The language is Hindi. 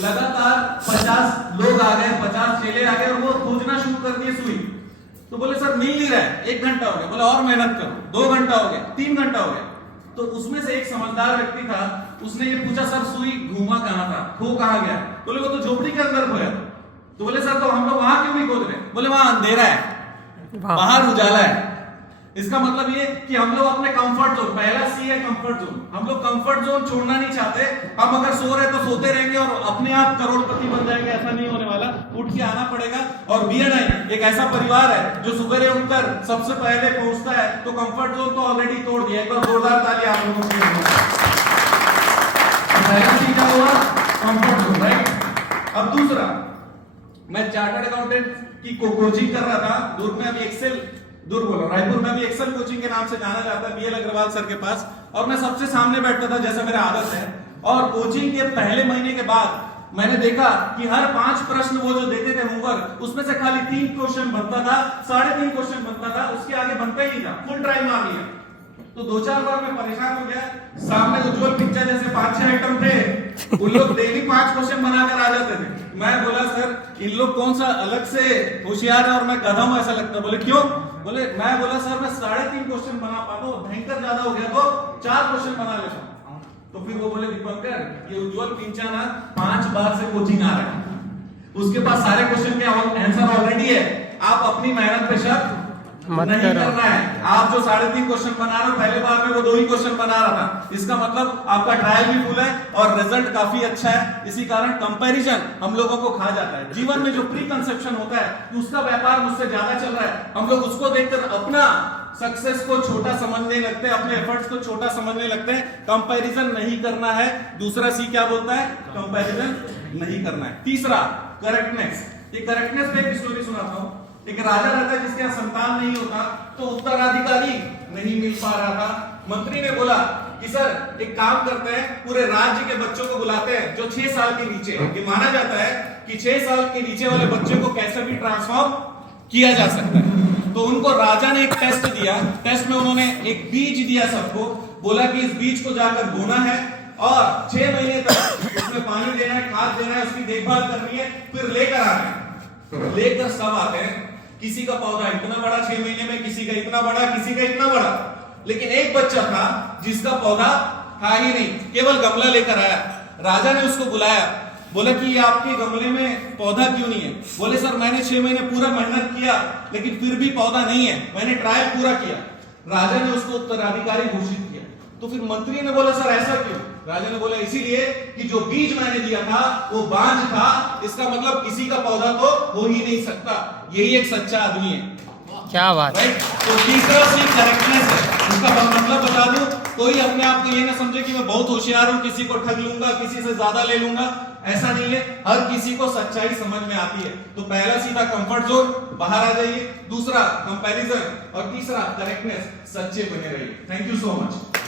लगातार 50 लोग आ गए, 50 चेले आ गए और वो खोजना शुरू कर दिए सुई। तो बोले सर मिल नहीं रहा है, 1 घंटा हो गया। बोले और मेहनत करो, 2 घंटा हो गया, 3 घंटा हो गया। तो उसमें से एक समझदार व्यक्ति था, उसने ये पूछा सर सुई घूमा कहां था, खो कहां गया? बोले वो तो झोपड़ी के अंदर खोया। तो बोले सर तो हम लोग वहां क्यों नहीं खोद रहे? बोले वहां अंधेरा है, बाहर उजाला है। इसका मतलब ये कि हम लोग अपने कंफर्ट जोन, पहला सी है कंफर्ट जोन, हम लोग कंफर्ट जोन छोड़ना नहीं चाहते। हम अगर सो रहे तो सोते रहेंगे और अपने आप करोड़पति बन जाएंगे, ऐसा नहीं होने वाला। उठ के आना पड़ेगा। और BNI एक ऐसा परिवार है जो सुबह उठकर सबसे पहले पहुंचता है, तो कंफर्ट जोन तो ऑलरेडी तोड़ दिया। एक बार जोरदार ताली आप लोगों के लिए। पहला सी क्या हुआ? Comfort zone, right. अब दूसरा, मैं चार्टर्ड अकाउंटेंट की कोचिंग कर रहा था दूर में, अभी रायपुर में भी एक्सेल कोचिंग के नाम से जाना जाता है, BL अग्रवाल सर के पास। और मैं सबसे सामने बैठता था जैसा मेरा आदत है। और कोचिंग के पहले महीने के बाद मैंने देखा कि हर 5 प्रश्न वो जो देते थे होमवर्क, उसमें से खाली 3 क्वेश्चन बनता था, 3.5 क्वेश्चन बनता था, उसके आगे बनता ही नहीं था। फुल ट्राई मार लिया। तो 2-4 बार मैं परेशान हो गया। सामने उज्जवल पिक्चर जैसे 5-6 आइटम थे, उन लोग डेली 5 क्वेश्चन बनाकर आ जाते थे। मैं बोला सर इन लोग कौन सा अलग से होशियार है और मैं गधा हूं ऐसा लगता। बोले क्यों? बोले मैं बोला सर मैं 3.5 क्वेश्चन बना पाता हूं, भयंकर ज्यादा हो गया तो 4 क्वेश्चन बना लेता हूं। तो फिर वो बोले दीपंकर ये उज्जवल पिंचा ना 5 बार से कोचिंग आ रहा है, उसके पास सारे क्वेश्चन के आंसर ऑलरेडी है। आप अपनी मेहनत पे शक नहीं करना है। आप जो 3.5 क्वेश्चन बना रहे हो, पहले बार में वो 2 ही क्वेश्चन बना रहा था। इसका मतलब आपका ट्रायल भी फुल है और रिजल्ट काफी अच्छा है। इसी कारण कंपैरिजन हम लोगों को खा जाता है। जीवन में जो प्री कंसेप्शन होता है कि उसका व्यापार मुझसे ज्यादा चल रहा है, हम लोग उसको देखकर अपना सक्सेस को छोटा समझने लगते हैं, अपने एफर्ट्स को छोटा समझने लगते हैं। कंपैरिजन नहीं करना है। दूसरा सी क्या बोलता है? कंपैरिजन नहीं करना है। तीसरा करेक्टनेस। ये करेक्टनेस पे एक स्टोरी सुनाता हूं। एक राजा रहता है जिसके यहाँ संतान नहीं होता, तो उत्तराधिकारी नहीं मिल पा रहा था। मंत्री ने बोला कि सर एक काम करते हैं, पूरे राज्य के बच्चों को बुलाते हैं जो 6 साल के नीचे है। ये माना जाता है कि 6 साल के नीचे वाले बच्चे को कैसे भी ट्रांसफॉर्म किया जा सकता है। तो उनको राजा ने एक टेस्ट दिया। टेस्ट में उन्होंने एक बीज दिया सबको, बोला कि इस बीज को जाकर बोना है और 6 महीने तक उसमें पानी देना है, खाद देना है, उसकी देखभाल करनी है, फिर लेकर आना है। लेकर सब आते हैं। किसी का पौधा इतना बड़ा 6 महीने में, किसी का इतना बड़ा, किसी का इतना बड़ा। लेकिन एक बच्चा था जिसका पौधा था ही नहीं, केवल गमला लेकर आया। राजा ने उसको बुलाया, बोला कि ये आपके गमले में पौधा क्यों नहीं है? बोले सर मैंने 6 महीने पूरा मेहनत किया लेकिन फिर भी पौधा नहीं है, मैंने ट्रायल पूरा किया। राजा ने उसको उत्तराधिकारी घोषित किया। तो फिर मंत्री ने बोला सर ऐसा क्यों? राजा ने बोला इसीलिए कि जो बीज मैंने दिया था वो बांझ था, इसका मतलब किसी का पौधा तो हो ही नहीं सकता। यही एक सच्चा आदमी है। क्या बात है। तो तीसरा सी करेक्टनेस है। इसका मतलब बता दूं, कोई अपने आप को ये ना समझे कि मैं बहुत होशियार हूं, किसी को ठग लूंगा, किसी से ज्यादा ले लूंगा, ऐसा नहीं है। हर किसी को सच्चाई समझ में आती है। तो पहला सीधा कंफर्ट जोन, बाहर आ जाइए। दूसरा कंपैरिजन और तीसरा करेक्टनेस, सच्चे बने रहिए। Thank you so much.